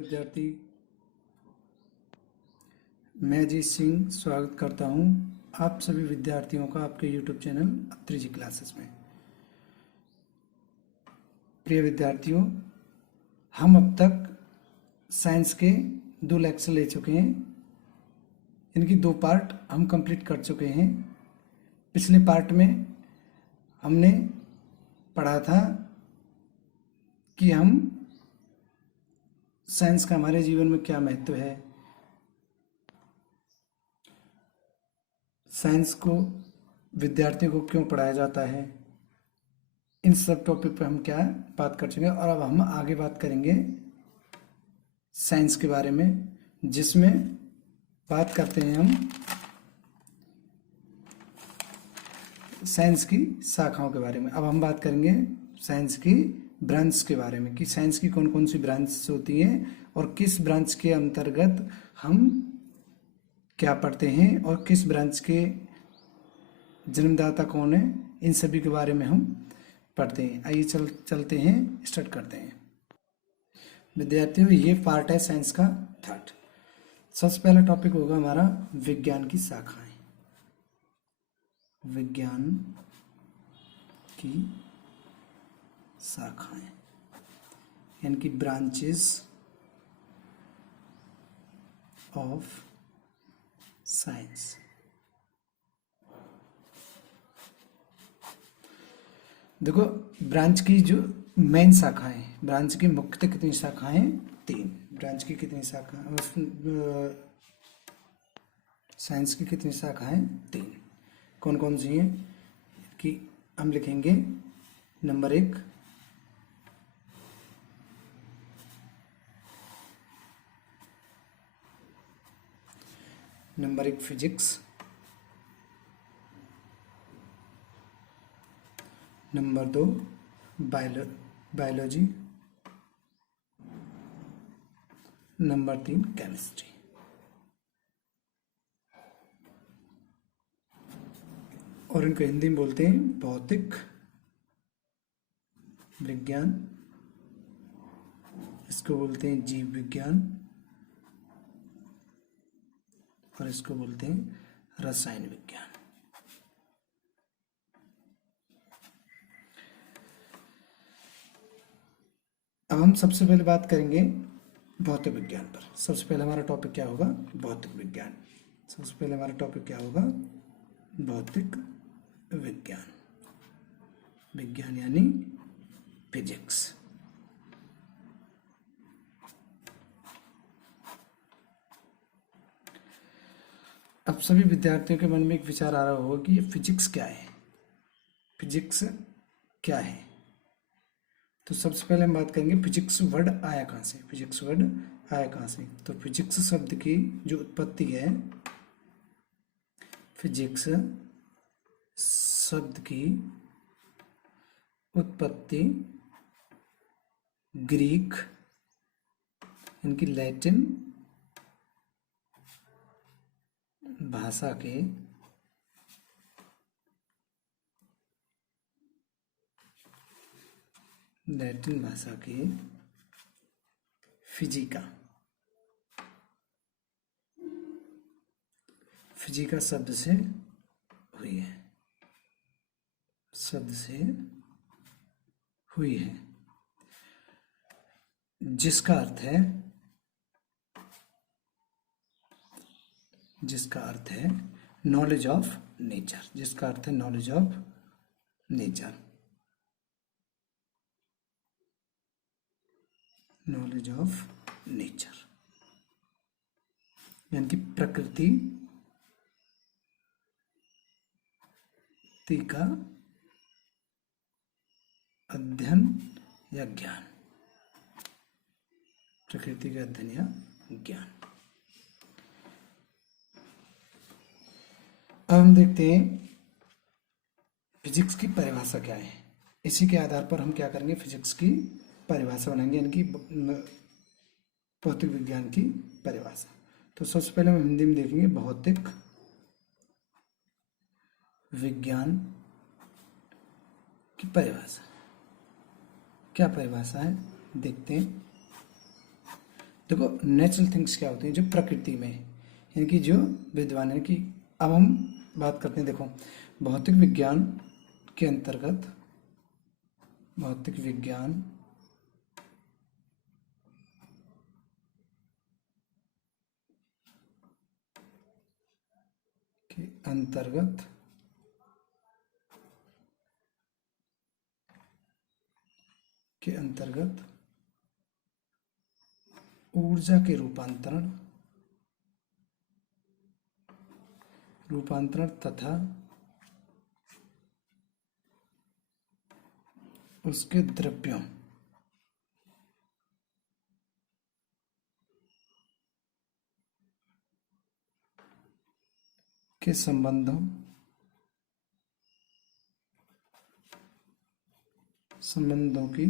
विद्यार्थी, मैं अजीत सिंह स्वागत करता हूं आप सभी विद्यार्थियों का आपके यूट्यूब चैनल अत्रि जी क्लासेस में। प्रिय विद्यार्थियों, हम अब तक साइंस के 2 लेक्चर ले चुके हैं। इनकी 2 पार्ट हम कंप्लीट कर चुके हैं। पिछले पार्ट में हमने पढ़ा था कि हम साइंस का हमारे जीवन में क्या महत्व है, साइंस को विद्यार्थियों को क्यों पढ़ाया जाता है, इन सब टॉपिक पर हम क्या बात कर चुके हैं। और अब हम आगे बात करेंगे साइंस के बारे में, जिसमें बात करते हैं हम साइंस की शाखाओं के बारे में। अब हम बात करेंगे साइंस की ब्रांच के बारे में कि साइंस की कौन कौन सी ब्रांच होती हैं और किस ब्रांच के अंतर्गत हम क्या पढ़ते हैं और किस ब्रांच के जन्मदाता कौन है, इन सभी के बारे में हम पढ़ते हैं। आइए चलते हैं, स्टार्ट करते हैं। विद्यार्थियों, ये पार्ट है साइंस का 3rd। सबसे पहला टॉपिक होगा हमारा विज्ञान की शाखाएं। विज्ञान की शाखाएं यानी कि ब्रांचेस ऑफ साइंस। देखो, ब्रांच की जो मेन शाखाएं, ब्रांच की मुख्यतः कितनी शाखाएं? 3। ब्रांच की कितनी शाखा, साइंस की कितनी शाखाएं? 3। कौन कौन सी हैं कि हम लिखेंगे। Number 1 physics, number 2 biology, number 3 chemistry. और इनको हिंदी में बोलते हैं भौतिक विज्ञान, इसको बोलते हैं जीव विज्ञान, और इसको बोलते हैं रसायन विज्ञान। अब हम सबसे पहले बात करेंगे भौतिक विज्ञान पर। सबसे पहले हमारा टॉपिक क्या होगा? भौतिक विज्ञान। सबसे पहले हमारा टॉपिक क्या होगा? भौतिक विज्ञान। विज्ञान यानी फिजिक्स। अब सभी विद्यार्थियों के मन में एक विचार आ रहा होगा कि ये फिजिक्स क्या है, फिजिक्स क्या है। तो सबसे पहले हम बात करेंगे फिजिक्स वर्ड आया कहाँ से। फिजिक्स वर्ड आया कहाँ से? तो फिजिक्स शब्द की जो उत्पत्ति है, फिजिक्स शब्द की उत्पत्ति ग्रीक इनकी लैटिन भाषा के फिजिका शब्द से हुई है, जिसका अर्थ है नॉलेज ऑफ नेचर। जिसका अर्थ है knowledge of nature. Knowledge of nature यानी कि प्रकृति का अध्ययन या ज्ञान। प्रकृति का अध्ययन या ज्ञान। अब हम देखते हैं फिजिक्स की परिभाषा क्या है। इसी के आधार पर हम क्या करेंगे, फिजिक्स की परिभाषा बनाएंगे, यानी कि भौतिक विज्ञान की परिभाषा। तो सबसे पहले हम हिंदी में देखेंगे भौतिक विज्ञान की परिभाषा। क्या परिभाषा है देखते हैं। देखो नेचुरल थिंग्स क्या होती हैं, जो प्रकृति में, यानी कि जो विद्वान है कि अब हम बात करते हैं। देखो भौतिक विज्ञान के अंतर्गत, भौतिक विज्ञान के अंतर्गत ऊर्जा के रूपांतरण तथा उसके द्रव्यों के संबंधों की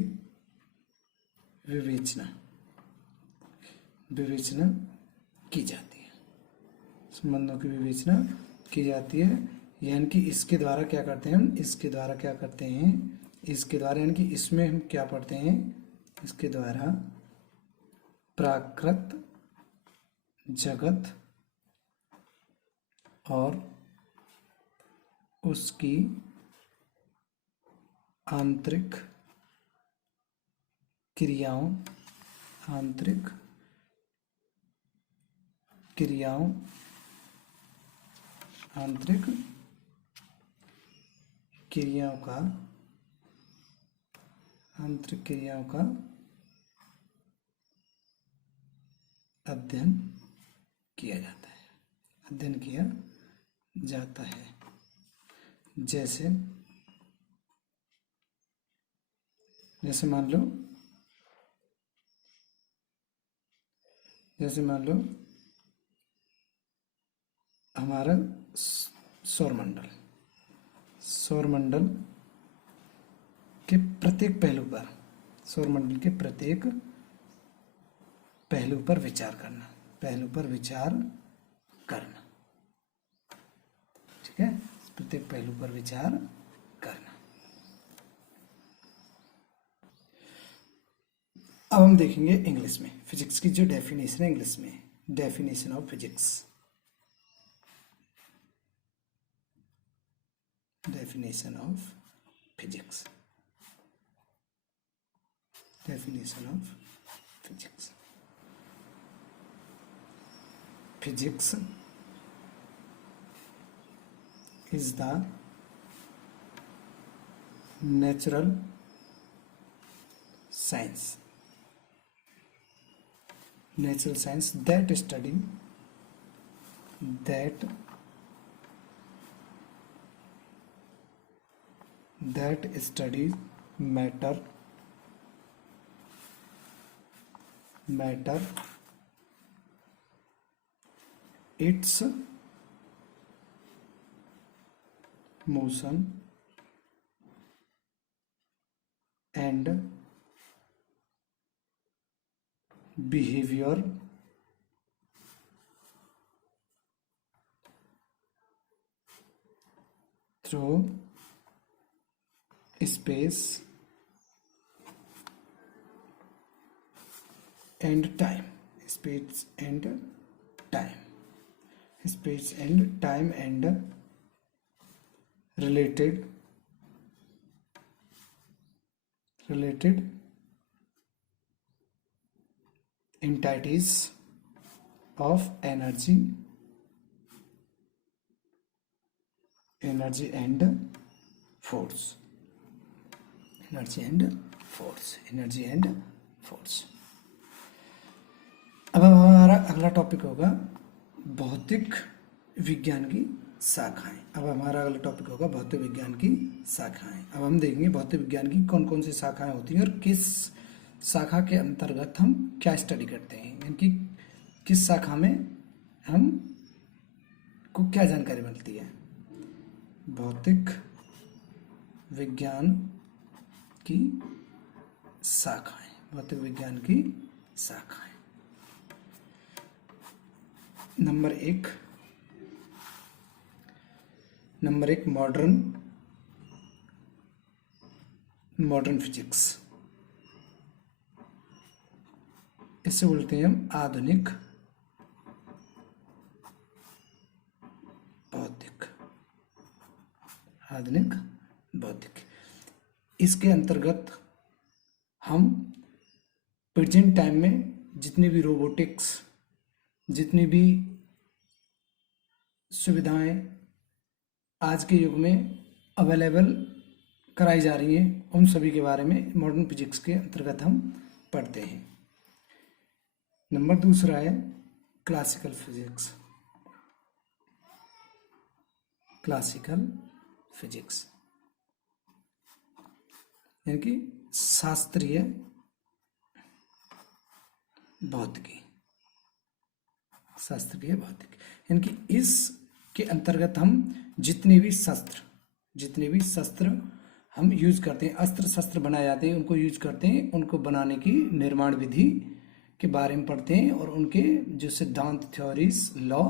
विवेचना की जाती है। संबंधों की विवेचना की जाती है, यानी कि इसके द्वारा क्या करते हैं हम, इसके द्वारा यानी कि इसमें हम क्या पढ़ते हैं, इसके द्वारा प्राकृत जगत और उसकी आंतरिक क्रियाओं का अध्ययन किया जाता है। जैसे मान लो हमारा सौरमंडल के प्रत्येक पहलू पर विचार करना, ठीक है, प्रत्येक पहलू पर विचार करना। अब हम देखेंगे इंग्लिश में फिजिक्स की जो डेफिनेशन है, इंग्लिश में definition of physics. Definition of physics. Physics is the natural science that studies matter, its motion and behavior through space and time and related entities of energy and force। अब हमारा अगला topic होगा भौतिक विज्ञान की शाखाएं। अब हम देखेंगे भौतिक विज्ञान की कौन कौन सी शाखाएं होती हैं और किस शाखा के अंतर्गत हम क्या स्टडी करते हैं, यानी कि किस शाखा में हम को क्या जानकारी मिलती है। भौतिक विज्ञान की शाखाएं। नंबर एक मॉडर्न फिजिक्स। इससे बोलते हैं हम आधुनिक भौतिक। आधुनिक भौतिक, इसके अंतर्गत हम प्रेजेंट टाइम में जितनी भी रोबोटिक्स, जितनी भी सुविधाएं आज के युग में अवेलेबल कराई जा रही हैं, उन सभी के बारे में मॉडर्न फिजिक्स के अंतर्गत हम पढ़ते हैं। नंबर दूसरा है क्लासिकल फिजिक्स। क्लासिकल फिजिक्स यानी कि शास्त्रीय भौतिकी। शास्त्रीय भौतिकी यानी कि इसके अंतर्गत हम जितने भी शस्त्र हम यूज करते हैं, अस्त्र शस्त्र बनाए जाते हैं, उनको यूज करते हैं, उनको बनाने की निर्माण विधि के बारे में पढ़ते हैं और उनके जो सिद्धांत, थ्योरीज, लॉ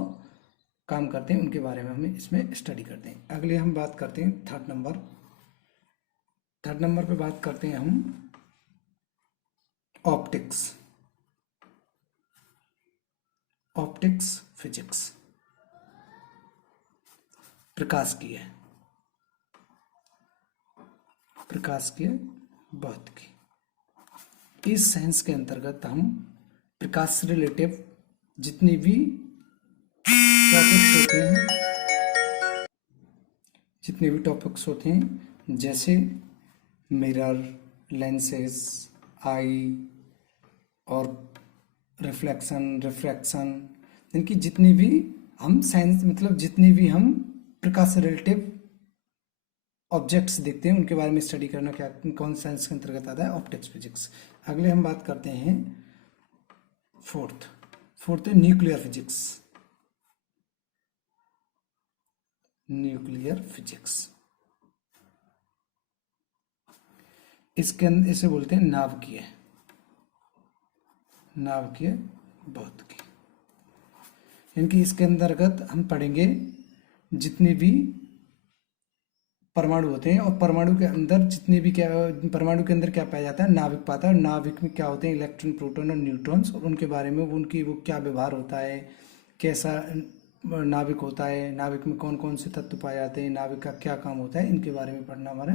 काम करते हैं, उनके बारे में हम इसमें स्टडी करते हैं। अगले हम बात करते हैं थर्ड नंबर पे बात करते हैं हम ऑप्टिक्स फिजिक्स। प्रकाशिकी भौतिकी। इस साइंस के अंतर्गत हम प्रकाश से रिलेटिव जितनी भी टॉपिक्स होते हैं जैसे मिरर, लेंसेज, आई और रिफ्रैक्शन इनकी जितनी भी हम साइंस मतलब जितनी भी हम प्रकाश से रिलेटिव ऑब्जेक्ट्स देखते हैं उनके बारे में स्टडी करना क्या कौन साइंस के अंतर्गत आता है? Optics physics. अगले हम बात करते हैं फोर्थ है न्यूक्लियर फिजिक्स। इसे बोलते हैं नाभिकीय भौतिकी। इनकी इसके अंतर्गत हम पढ़ेंगे जितने भी परमाणु होते हैं और परमाणु के अंदर परमाणु के अंदर क्या पाया जाता है? नाभिक पाता है। नाभिक में क्या होते हैं? इलेक्ट्रॉन, प्रोटॉन और न्यूट्रॉन्स, और उनके बारे में वो क्या व्यवहार होता है, कैसा नाभिक होता है, नाभिक में कौन कौन से तत्व पाए जाते हैं, नाभिक का क्या काम होता है, इनके बारे में पढ़ना हमारा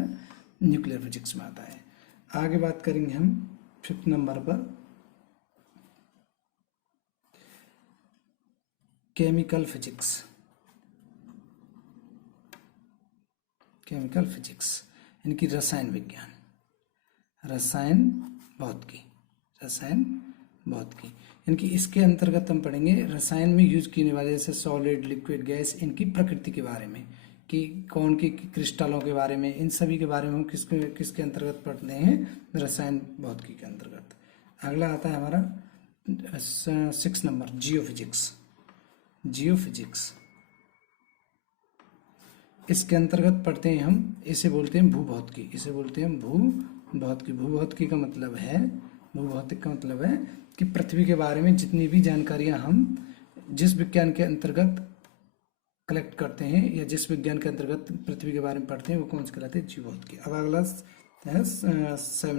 न्यूक्लियर फिजिक्स में आता है। आगे बात करेंगे हम 5th नंबर पर केमिकल फिजिक्स इनकी रसायन भौतिकी इनकी इसके अंतर्गत हम पढ़ेंगे रसायन में यूज करने वाले जैसे सॉलिड, लिक्विड, गैस, इनकी प्रकृति के बारे में, कि कौन की क्रिस्टलों के बारे में, इन सभी के बारे में हम किसके अंतर्गत पढ़ते हैं? रसायन भौतिकी के अंतर्गत। अगला आता है हमारा 6 नंबर जियोफिजिक्स। इसके अंतर्गत पढ़ते हैं हम, इसे बोलते हैं भूभौतिकी। भूभौतिक का मतलब है कि पृथ्वी के बारे में जितनी भी जानकारियां हम जिस विज्ञान के अंतर्गत कलेक्ट करते हैं या जिस विज्ञान के अंतर्गत पृथ्वी के बारे में पढ़ते हैं वो कौन से कहलाते हैं? जीवभौतिकी। अब अगला है 7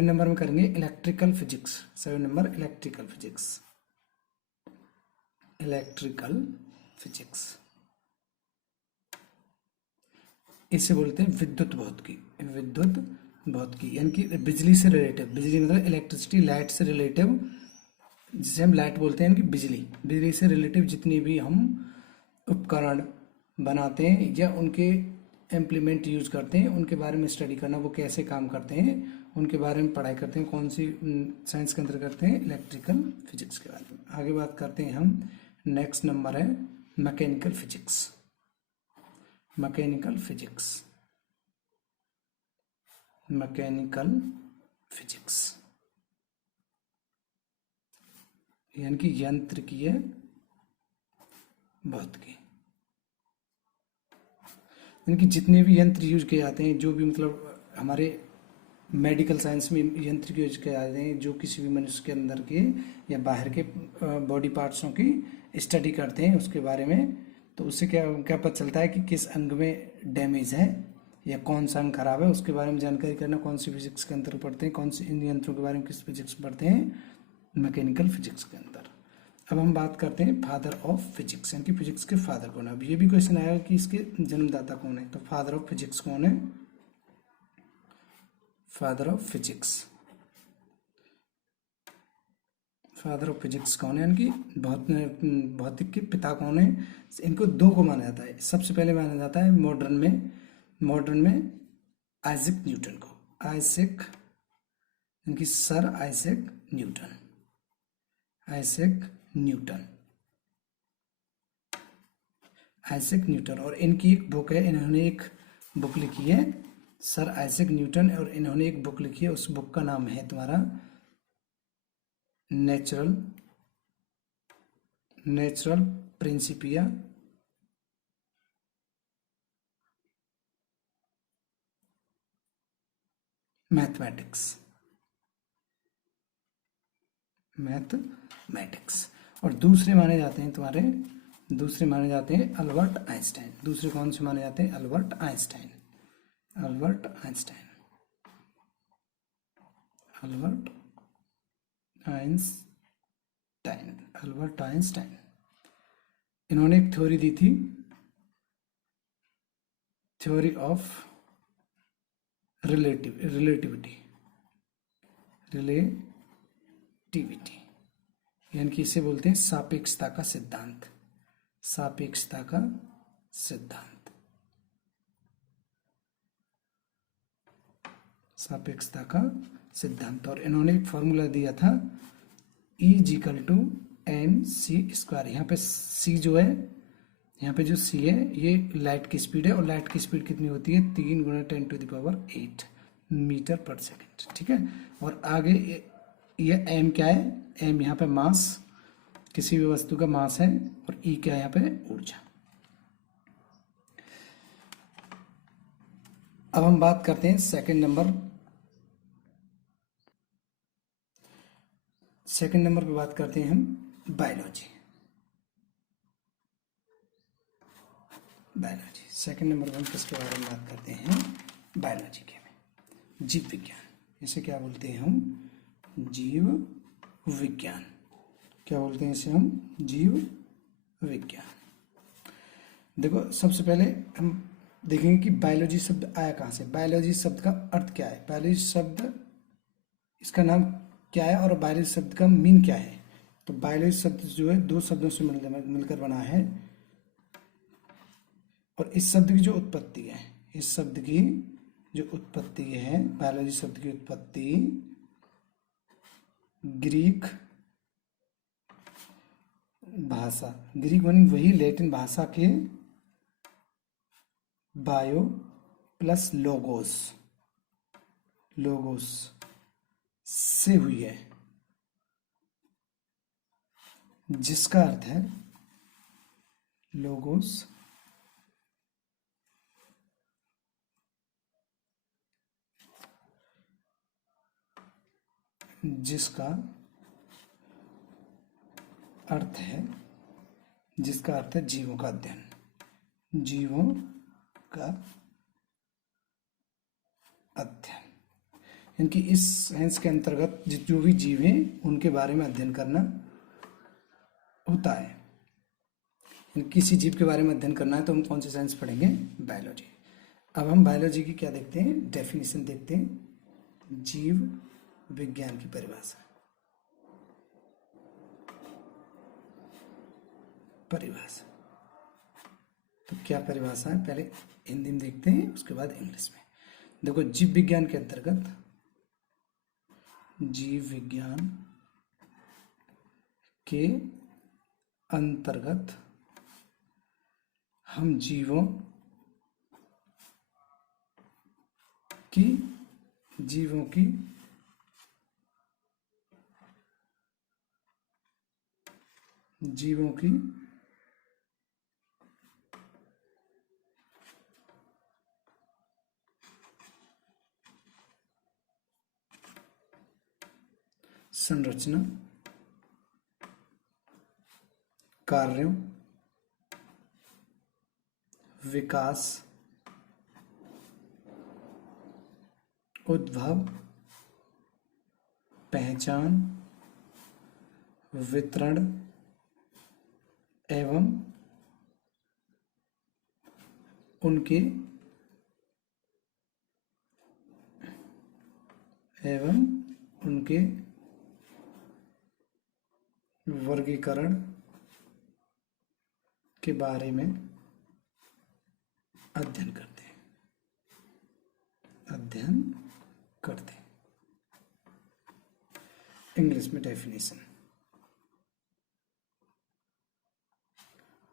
नंबर में करेंगे electrical physics. 7 number electrical physics. इसे बोलते हैं विद्युत भौतिकी यानी कि बिजली से रिलेटिव, बिजली मतलब इलेक्ट्रिसिटी, लाइट से रिलेटिव, जिसे हम लाइट बोलते हैं कि बिजली से रिलेटिव जितनी भी हम उपकरण बनाते हैं या उनके इम्प्लीमेंट यूज करते हैं उनके बारे में स्टडी करना, वो कैसे काम करते हैं उनके बारे में पढ़ाई करते हैं। कौन सी साइंस के अंदर करते हैं? इलेक्ट्रिकल फिजिक्स के बारे में। आगे बात करते हैं हम, नेक्स्ट नंबर है मैकेनिकल फिजिक्स यानी कि यांत्रिकीय भौतिकी। यानी कि जितने भी यंत्र यूज किए जाते हैं, जो भी मतलब हमारे मेडिकल साइंस में यंत्र यूज किए जाते हैं, जो किसी भी मनुष्य के अंदर के या बाहर के बॉडी पार्ट्सों की स्टडी करते हैं उसके बारे में, तो उससे क्या पता चलता है कि किस अंग में डैमेज है या कौन सा अंग खराब है, उसके बारे में जानकारी करना कौन सी फिजिक्स के अंतर्गत पढ़ते हैं, कौन से इन यंत्रों के बारे में किस फिजिक्स पढ़ते हैं, मैकेनिकल फिजिक्स के अंदर। अब हम बात करते हैं फादर ऑफ फिजिक्स, यानी कि फिजिक्स के फादर कौन है। अब ये भी क्वेश्चन आएगा कि इसके जन्मदाता कौन है, तो फादर ऑफ फिजिक्स कौन है? Father of physics, father of physics कौन है, यानी कि भौतिक के पिता कौन है? इनको दो को माना जाता है। सबसे पहले माना जाता है मॉडर्न में आइजैक न्यूटन को, आइजैक, यानी कि sir Isaac Newton, Isaac Newton, Isaac Newton. और इनकी एक बुक है, इन्होंने एक बुक लिखी है, सर आइजैक न्यूटन, और इन्होंने एक बुक लिखी है, उस बुक का नाम है तुम्हारा नेचुरल प्रिंसिपिया मैथमेटिक्स। और दूसरे माने जाते हैं अल्बर्ट आइंस्टाइन। दूसरे कौन से माने जाते हैं? Albert Einstein, Albert Einstein. इन्होंने एक थ्योरी दी थी, थ्योरी ऑफ रिलेटिविटी, यानी कि इसे बोलते हैं सापेक्षता का सिद्धांत, सापेक्षता का सिद्धांत, सापेक्षता का सिद्धांत। और इन्होंने एक फॉर्मूला दिया था E=mc²। यहाँ पे c जो है, यहाँ पे जो c है ये लाइट की स्पीड है, और लाइट की स्पीड कितनी होती है? 3 × 10⁸ मीटर पर सेकेंड, ठीक है। और आगे ये m क्या है? m यहाँ पे मास, किसी भी वस्तु का मास है, और E क्या है यहाँ पे? ऊर्जा। अब हम बात करते हैं सेकंड नंबर पे बात करते हैं हम बायोलॉजी। सेकंड नंबर पर हम किसके बारे में बात करते हैं? बायोलॉजी के में, जीव विज्ञान। इसे क्या बोलते हैं हम? जीव विज्ञान। क्या बोलते हैं इसे हम? जीव विज्ञान। देखो, सबसे पहले हम देखेंगे कि बायोलॉजी शब्द आया कहाँ से। बायोलॉजी शब्द का अर्थ क्या है? बायोलॉजी शब्द, इसका नाम क्या है, और बायोलॉजी शब्द का मीन क्या है? तो बायोलॉजी शब्द जो है दो शब्दों से मिलकर बना है, और इस शब्द की जो उत्पत्ति है, इस शब्द की जो उत्पत्ति है, बायोलॉजी शब्द की उत्पत्ति ग्रीक भाषा, ग्रीक मानी वही लैटिन भाषा के बायो प्लस लोगोस से हुई है, जिसका अर्थ है लोगोस जिसका अर्थ है जीवों का अध्ययन, जीवों का अध्ययन। यानी इस साइंस के अंतर्गत जो भी जीव हैं उनके बारे में अध्ययन करना होता है। किसी जीव के बारे में अध्ययन करना है तो हम कौन सी साइंस पढ़ेंगे? बायोलॉजी। अब हम बायोलॉजी की क्या देखते हैं? डेफिनेशन देखते हैं, जीव विज्ञान की परिभाषा। तो क्या परिभाषा है? पहले हिंदी में देखते हैं, उसके बाद इंग्लिश में। देखो, जीव विज्ञान के अंतर्गत, जीव विज्ञान के अंतर्गत हम जीवों की संरचना, कार्यों, विकास, उद्भव, पहचान, वितरण एवं उनके वर्गीकरण के बारे में अध्ययन करते हैं। इंग्लिश में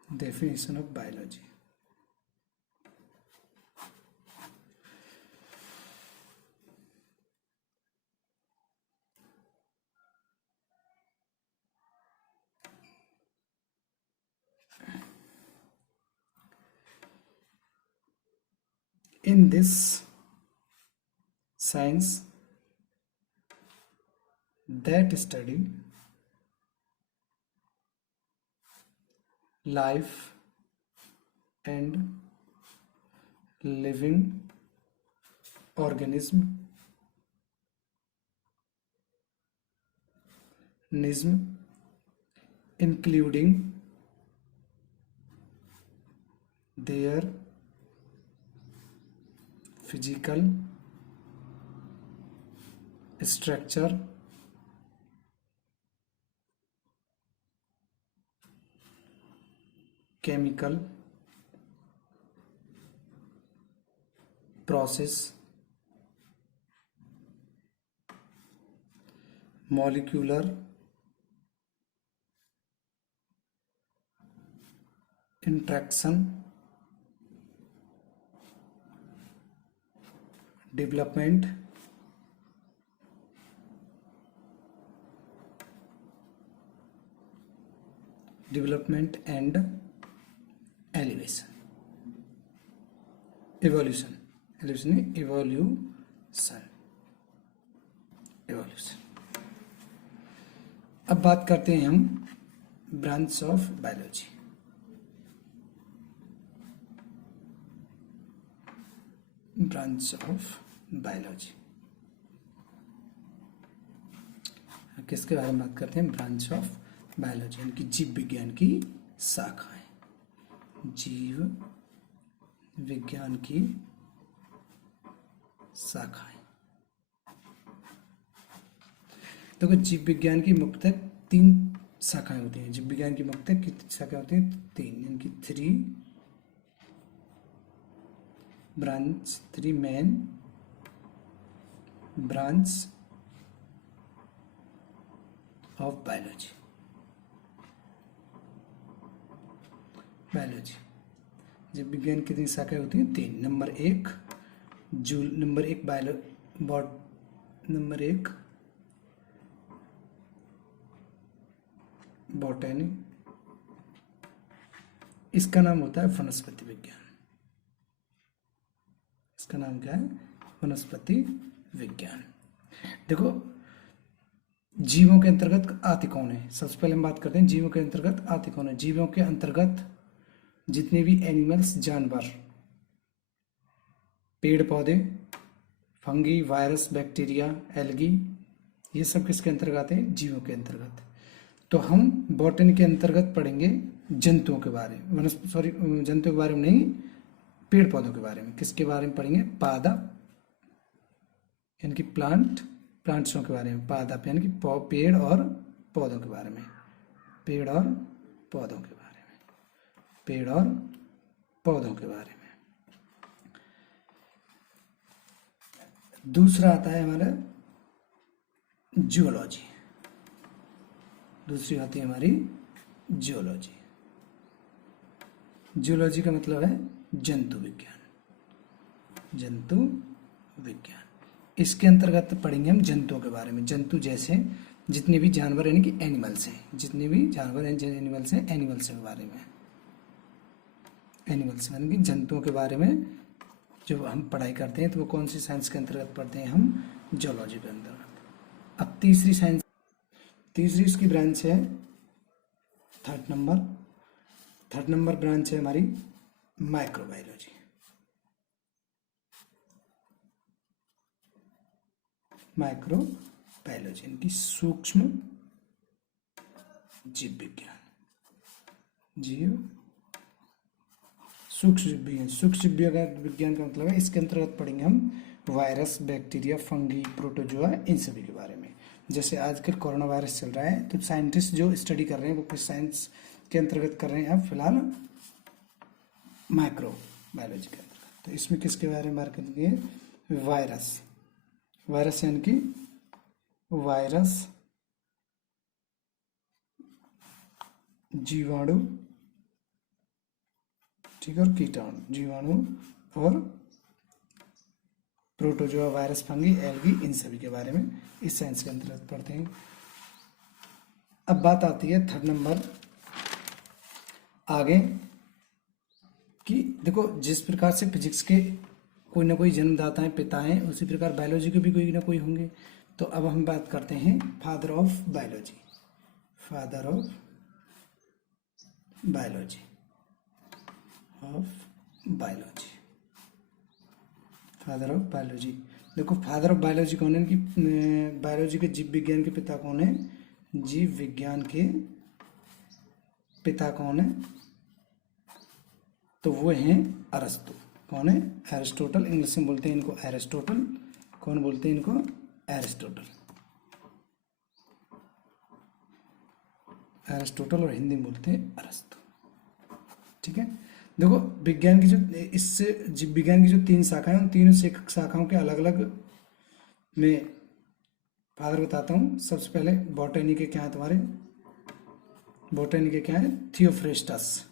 definition of biology. In this science that study life and living organism including their physical structure, chemical process, molecular interaction, development, and evolution। अब बात करते हैं हम ब्रांच ऑफ बायोलॉजी। किसके बारे में बात करते हैं? ब्रांच ऑफ बायोलॉजी, यानी कि जीव विज्ञान की शाखाएं। जीव विज्ञान की शाखाएं। देखो, जीव विज्ञान की मुख्यतः 3 शाखाएं होती हैं। जीव विज्ञान की मुख्यतः कितनी शाखाएं होती हैं? 3, यानी कि 3 मेन ब्रांच ऑफ बायोलॉजी। जीव विज्ञान की कितनी शाखाएं होती हैं? 3। नंबर 1 बॉटनी, इसका नाम होता है वनस्पति विज्ञान। इसका नाम क्या है? वनस्पति विज्ञान। देखो, जीवों के अंतर्गत आते कौन है? सबसे पहले हम बात करते हैं जीवों के अंतर्गत आते कौन है। जीवों के अंतर्गत जितने भी एनिमल्स, जानवर, पेड़ पौधे, फंगी, वायरस, बैक्टीरिया, एल्गी, ये सब किसके अंतर्गत आते हैं? जीवों के अंतर्गत। तो हम बॉटनी के अंतर्गत पढ़ेंगे जंतुओं के बारे में, जंतुओं के बारे में नहीं, पेड़ पौधों के बारे में। किसके बारे में पढ़ेंगे? पादप, यानी कि प्लांट्सों के बारे में। पादप यानी कि पेड़ और पौधों के बारे में। दूसरा आता है हमारा जियोलॉजी। दूसरी आती है हमारी जियोलॉजी। जियोलॉजी का मतलब है जंतु विज्ञान। इसके अंतर्गत पढ़ेंगे हम जंतुओं के बारे में। जंतु जैसे जितने भी जानवर यानी कि एनिमल्स हैं, एनिमल्स के बारे में। एनिमल्स यानी कि जंतुओं के बारे में जो हम पढ़ाई करते हैं, तो वो कौन सी साइंस के अंतर्गत पढ़ते हैं? हम जियोलॉजी के अंतर्गत। अब तीसरी इसकी ब्रांच है थर्ड नंबर ब्रांच है हमारी माइक्रोबायोलॉजी। यानी कि सूक्ष्म जीव विज्ञान, जीव सूक्ष्म विज्ञान। सूक्ष्म विज्ञान का मतलब है, इसके अंतर्गत पढ़ेंगे हम वायरस, बैक्टीरिया, फंगी, प्रोटोजोआ, इन सभी के बारे में। जैसे आजकल कोरोना वायरस चल रहा है, तो साइंटिस्ट जो स्टडी कर रहे हैं वो किस साइंस के अंतर्गत कर रहे हैं अब फिलहाल? माइक्रो बायोलॉजी के अंतर्गत। तो इसमें किसके बारे में बात करेंगे? वायरस। वायरस यानी कि वायरस जीवाणु, ठीक है, और कीटाणु, जीवाणु और प्रोटोजोआ, वायरस, फंगी, एल्गी, इन सभी के बारे में इस साइंस के अंतर्गत पढ़ते हैं। अब बात आती है थर्ड नंबर आगे कि देखो, जिस प्रकार से फिजिक्स के कोई ना कोई जन्मदाता हैं, पिता हैं, उसी प्रकार बायोलॉजी के भी कोई ना कोई होंगे। तो अब हम बात करते हैं father of biology. Father of biology, father of biology. देखो, फादर ऑफ बायोलॉजी कौन है? कि बायोलॉजी के जीव विज्ञान के पिता कौन है? जीव विज्ञान के पिता कौन है? तो वो हैं अरस्तु। कौन है? एरिस्टोटल। इंग्लिश में बोलते हैं इनको एरिस्टोटल। कौन बोलते हैं इनको? एरिस्टोटल। एरिस्टोटल, और हिंदी में बोलते हैं अरस्तु। ठीक है। देखो, विज्ञान की जो इससे जीव विज्ञान की जो 3 शाखाएं, उन तीनों शाखाओं के अलग अलग मैं फादर बताता हूँ। सबसे पहले बॉटनी के क्या है तुम्हारे? बॉटनी के क्या है? थियोफ्रेस्टस।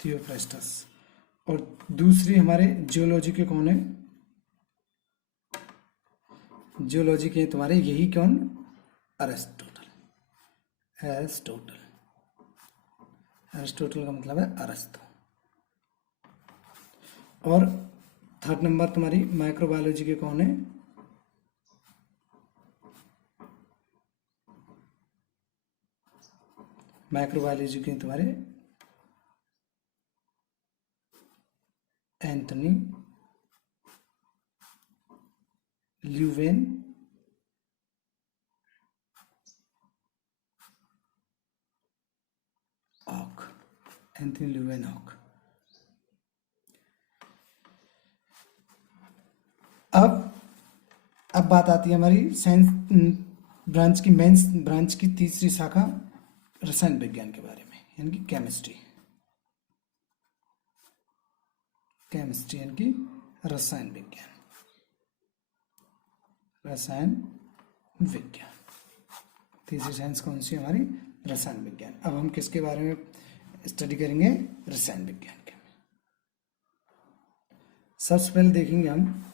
थियोफ्रेस्टस। और दूसरी हमारे जियोलॉजी के कौन है? जियोलॉजी के तुम्हारे यही कौन? अरिस्टोटल। एरिस्टोटल का मतलब है अरस्तु। और थर्ड नंबर तुम्हारी माइक्रोबायोलॉजी के कौन है? माइक्रोबायोलॉजी के तुम्हारे एंथनी ल्यूवेन ऑक। एंथनी ल्यूवेन ऑक। अब बात आती है हमारी साइंस ब्रांच की, मेंस ब्रांच की तीसरी शाखा रसायन विज्ञान के बारे में, यानी कि केमिस्ट्री। केमिस्ट्री यानी कि रसायन विज्ञान। रसायन विज्ञान तीसरी साइंस कौन सी हमारी? रसायन विज्ञान। अब हम किसके बारे में स्टडी करेंगे? रसायन विज्ञान के। सबसे पहले देखेंगे हम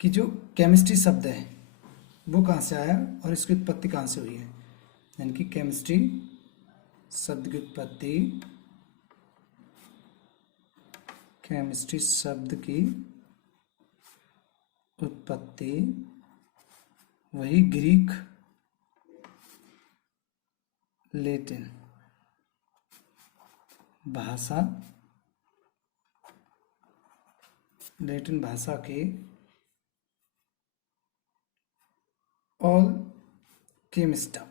कि जो केमिस्ट्री शब्द है वो कहाँ से आया और इसकी उत्पत्ति कहाँ से हुई है। यानी कि केमिस्ट्री शब्द की उत्पत्ति, केमिस्ट्री शब्द की उत्पत्ति वही ग्रीक, लैटिन भाषा, लैटिन भाषा के ऑल केमिस्टा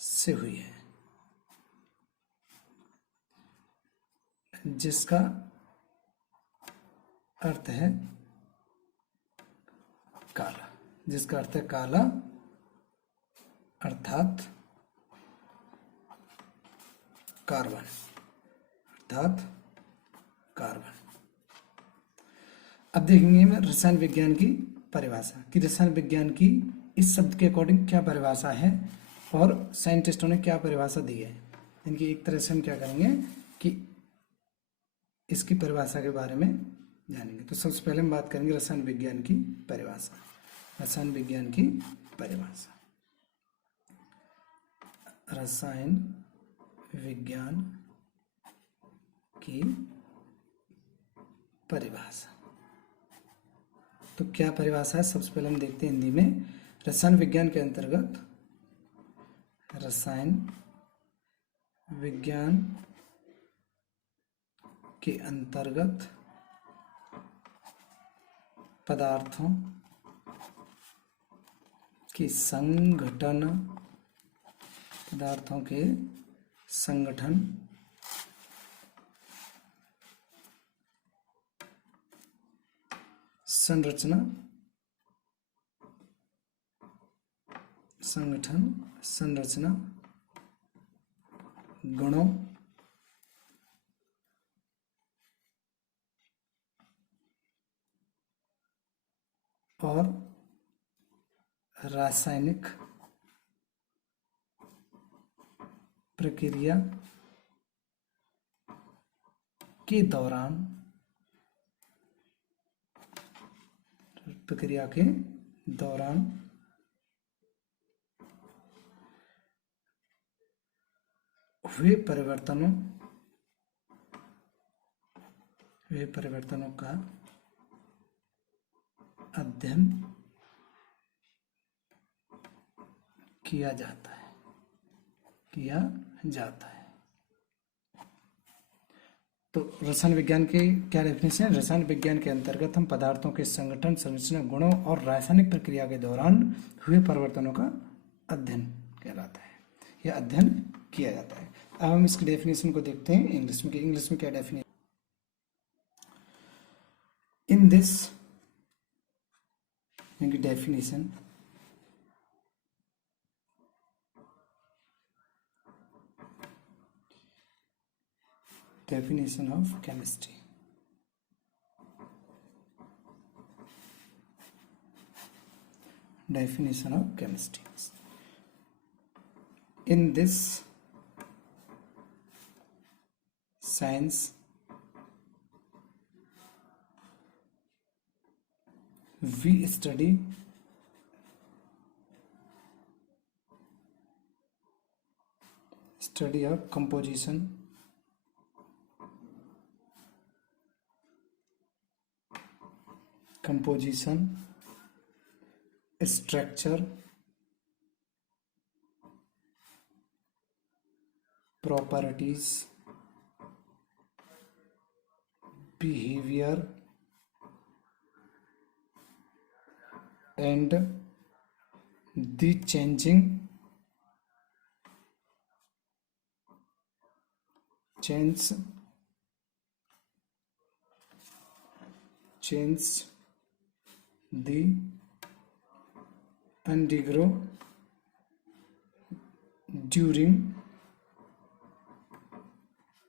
से हुई है, जिसका अर्थ है काला। जिसका अर्थ है काला, अर्थात कार्बन। अब देखेंगे हम रसायन विज्ञान की परिभाषा कि रसायन विज्ञान की इस शब्द के अकॉर्डिंग क्या परिभाषा है और साइंटिस्टों ने क्या परिभाषा दी है। इनकी एक तरह से हम क्या करेंगे कि इसकी परिभाषा के बारे में जानेंगे। तो सबसे पहले हम बात करेंगे रसायन विज्ञान की परिभाषा। रसायन विज्ञान की परिभाषा, रसायन विज्ञान की परिभाषा। तो क्या परिभाषा है? सबसे पहले हम देखते हैं हिंदी में। रसायन विज्ञान के अंतर्गत, रसायन विज्ञान के अंतर्गत पदार्थों कि संगठन, पदार्थों के संगठन, संरचना, संगठन संरचना, गुणों और रासायनिक प्रक्रिया के दौरान, हुए परिवर्तनों का अध्ययन किया जाता है। तो रसायन विज्ञान की क्या डेफिनेशन है? रसायन विज्ञान के अंतर्गत हम पदार्थों के संगठन, संरचना, गुणों और रासायनिक प्रक्रिया के दौरान हुए परिवर्तनों का अध्ययन कहलाता है, या अध्ययन किया जाता है। अब हम इसकी डेफिनेशन को देखते हैं इंग्लिश में। इंग्लिश में क्या definition? In this definition, of chemistry. Definition of chemistry. In this science, we study of composition, structure, properties, behavior and the change the undergo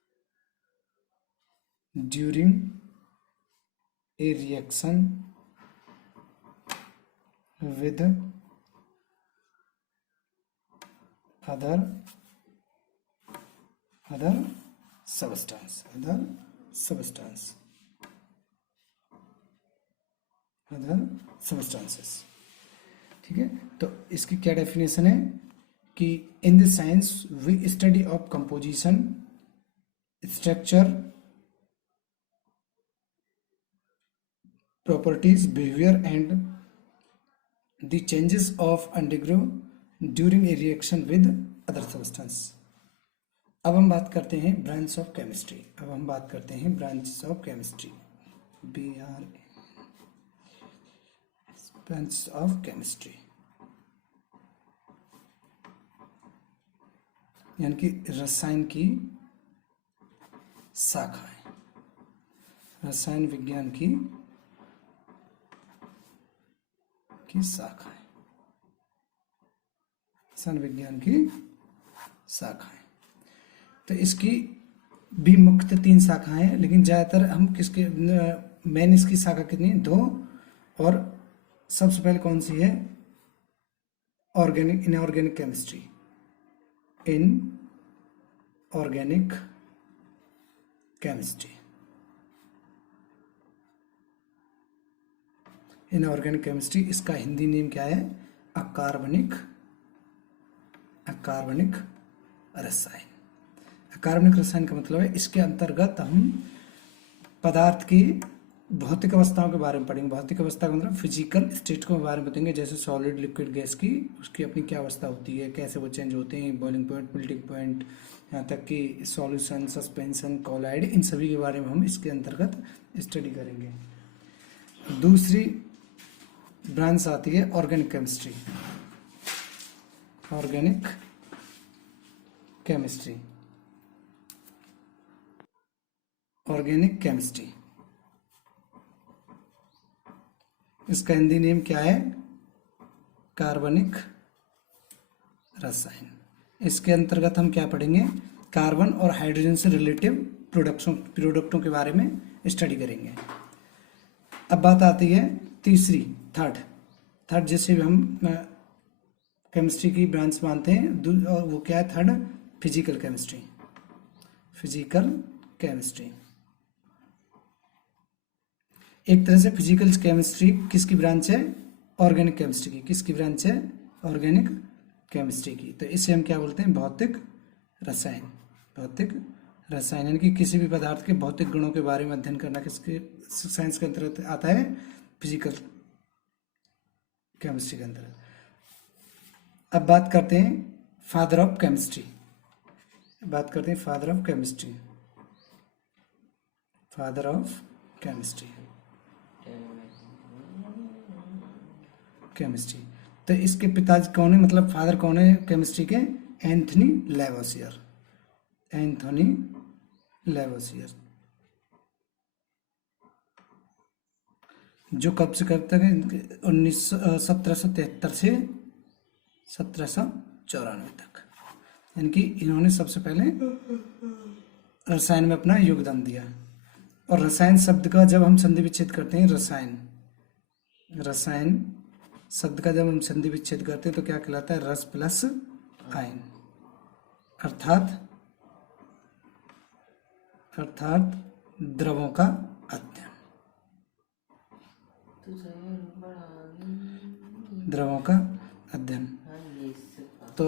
during a reaction with other substances। ठीक है, तो इसकी क्या definition है कि in this science we study of composition, structure, properties, behaviour and the changes of undergo during a reaction with other substance. अब हम बात करते हैं branch of chemistry. Branch of chemistry यानी कि रसायन की शाखाएं, रसायन विज्ञान की शाखाएं, रसायन विज्ञान की शाखाएं। तो इसकी भी मुख्य 3 शाखाएं हैं, लेकिन ज्यादातर हम किसके मेन इसकी शाखा कितनी है? 2। और सबसे पहले कौन सी है? Inorganic chemistry. इनऑर्गेनिक केमिस्ट्री, इसका हिंदी नेम क्या है? अकार्बनिक रसायन। अकार्बनिक रसायन का मतलब है इसके अंतर्गत हम पदार्थ की भौतिक अवस्थाओं के बारे में पढ़ेंगे। भौतिक अवस्था का मतलब फिजिकल स्टेट के बारे में बताएंगे, जैसे सॉलिड, लिक्विड, गैस की उसकी अपनी क्या अवस्था होती है, कैसे वो चेंज होते हैं, बॉइलिंग पॉइंट, मेल्टिंग पॉइंट, यहाँ तक कि सॉल्यूशन, सस्पेंशन, कोलाइड, इन सभी के बारे में हम इसके अंतर्गत स्टडी करेंगे। दूसरी ब्रांच आती है organic chemistry. Organic chemistry, organic chemistry. इसका हिंदी नेम क्या है? कार्बनिक रसायन। इसके अंतर्गत हम क्या पढ़ेंगे? कार्बन और हाइड्रोजन से रिलेटिव प्रोडक्टों के बारे में स्टडी करेंगे। अब बात आती है तीसरी, थर्ड जैसे भी हम केमिस्ट्री की ब्रांच मानते हैं, और वो क्या है? Third, physical chemistry. Physical chemistry एक तरह से फिजिकल केमिस्ट्री किसकी ब्रांच है? ऑर्गेनिक केमिस्ट्री की। किसकी ब्रांच है? ऑर्गेनिक केमिस्ट्री की। तो इसे हम क्या बोलते हैं? भौतिक रसायन। भौतिक रसायन यानी कि किसी भी पदार्थ के भौतिक गुणों के बारे में अध्ययन करना किसके साइंस के अंतर्गत आता है? फिजिकल केमिस्ट्री के अंतर्गत। अब बात करते हैं फादर ऑफ केमिस्ट्री। बात करते हैं father of chemistry. Father of chemistry, chemistry. तो इसके पिताजी कौन है, मतलब फादर कौन है केमिस्ट्री के? Anthony Lavoisier. एंथनी लेवोसियर, जो कब से कब तक है? 1773 से 1794 तक। यानी कि इन्होंने सबसे पहले रसायन में अपना योगदान दिया। और रसायन शब्द का जब हम संधि विच्छेद करते हैं, रसायन शब्द का जब हम संधि विच्छेद करते हैं तो क्या कहलाता है? रस प्लस आयन, अर्थात द्रवों का अध्ययन। द्रवों का अध्ययन। तो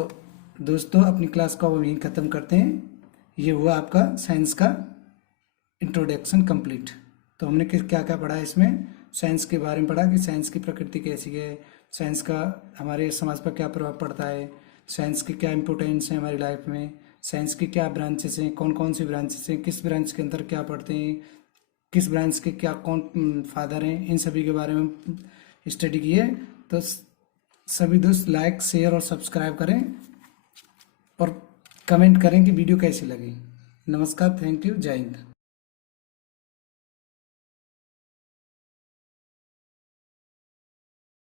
दोस्तों अपनी क्लास को अब यहीं खत्म करते हैं। ये हुआ आपका साइंस का इंट्रोडक्शन कंप्लीट। तो हमने क्या क्या पढ़ा इसमें? साइंस के बारे में पढ़ा कि साइंस की प्रकृति कैसी है, साइंस का हमारे समाज पर क्या प्रभाव पड़ता है, साइंस की क्या इंपॉर्टेंस है हमारी लाइफ में, साइंस की क्या ब्रांचेस हैं, कौन कौन सी ब्रांचेस हैं, किस ब्रांच के अंदर क्या पढ़ते हैं, किस ब्रांच के क्या कौन फादर हैं, इन सभी के बारे में स्टडी किए। तो सभी दोस्त लाइक, शेयर और सब्सक्राइब करें और कमेंट करें कि वीडियो कैसी लगी। नमस्कार, थैंक यू, जय हिंद।